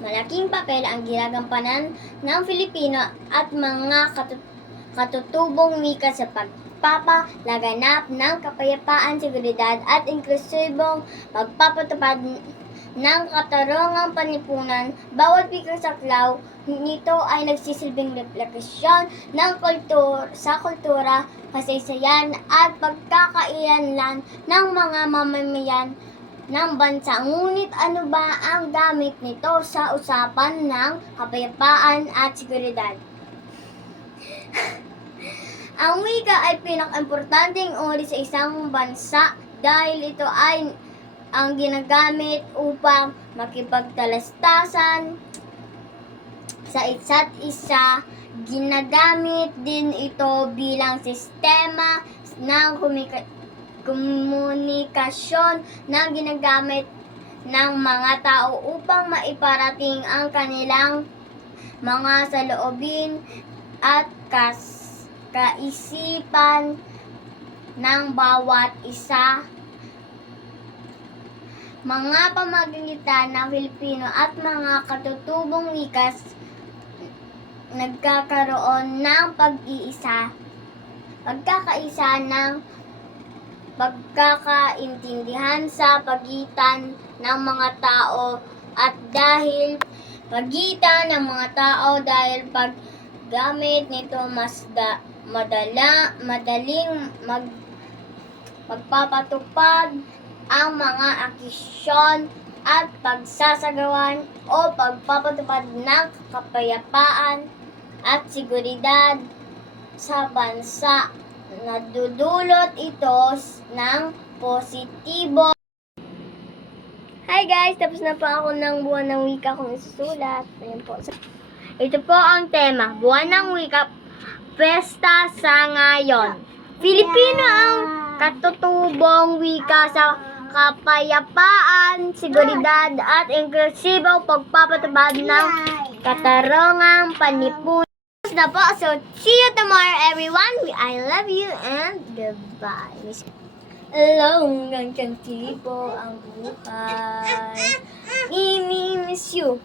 malaking papel ang ginagampanan ng Filipino at mga katutubong wika sa pagpapalaganap ng kapayapaan, seguridad at inklusibong pagpapatupad ng katarungang panlipunan. Bawat wikang saklaw nito ay nagsisilbing refleksyon ng kultura, kasaysayan at pagkakailanlan ng mga mamamayan ng bansa. Ngunit ano ba ang gamit nito sa usapan ng kapayapaan at seguridad? Ang wika ay pinaka-importanteng uri sa isang bansa dahil ito ay ang ginagamit upang makipagtalastasan sa isa't isa. Ginagamit din ito bilang sistema ng komunikasyon na ginagamit ng mga tao upang maiparating ang kanilang mga saloobin at kaisipan ng bawat isa. Mga pamamagitan ng Filipino at mga katutubong wikas nagkakaroon ng pagkakaisa ng pagkakaintindihan sa pagitan ng mga tao at dahil paggamit nito mas madaling magpapatupad ang mga aksyon at pagsasagawan o pagpapatupad ng kapayapaan at seguridad sa bansa. Nadudulot ito ng positibo. Hi guys! Tapos na po ako ng buwan ng wika kung isusulat. Ayan po. Ito po ang tema. Buwan ng wika, pesta sa ngayon. Filipino ang katutubong wika sa kapayapaan, seguridad at inklusibong pagpapatupad ng katarungang panlipunan. Tapos na po. So, see you tomorrow everyone. I love you and goodbye. Alone hanggang tipo ang buhay. Miss you.